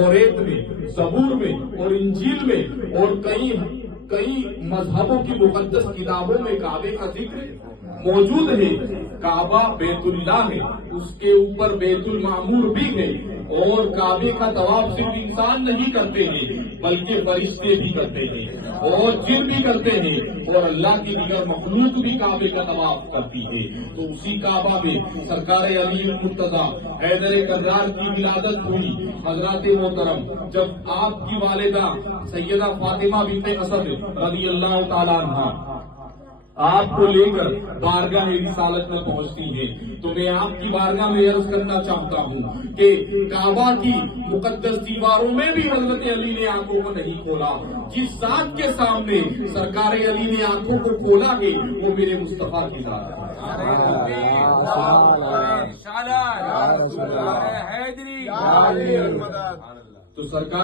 तौरेत में, ज़बूर में और इंजील में और कई मजहबों की मुकद्दस किताबों में काबे का जिक्र मौजूद है। काबा बैतुल्लाह है, उसके ऊपर बैतुल मामूर भी है, और काबे का तवाफ सिर्फ इंसान नहीं करते हैं बल्कि फरिश्ते भी करते हैं और जिन भी करते हैं, और अल्लाह की दीगर मखलूक भी काबे का तवाफ करती है। तो उसी काबा में सरकार अली मुर्तजा हैदर कर्रार की विलादत हुई। हजरत मोहतरम जब आपकी वालिदा सैयदा फातिमा बिन्त असद रज़ी अल्लाह तआला अन्हा आपको लेकर बारगाह रिसालत में पहुंचती है, तो मैं आपकी बारगाह में अर्ज करना चाहता हूं कि काबा की मुकद्दस दीवारों में भी हजरत अली ने आंखों को नहीं खोला। जिस जात के सामने सरकार अली ने आंखों को खोला है वो मेरे मुस्तफा की जात है। तो सरकार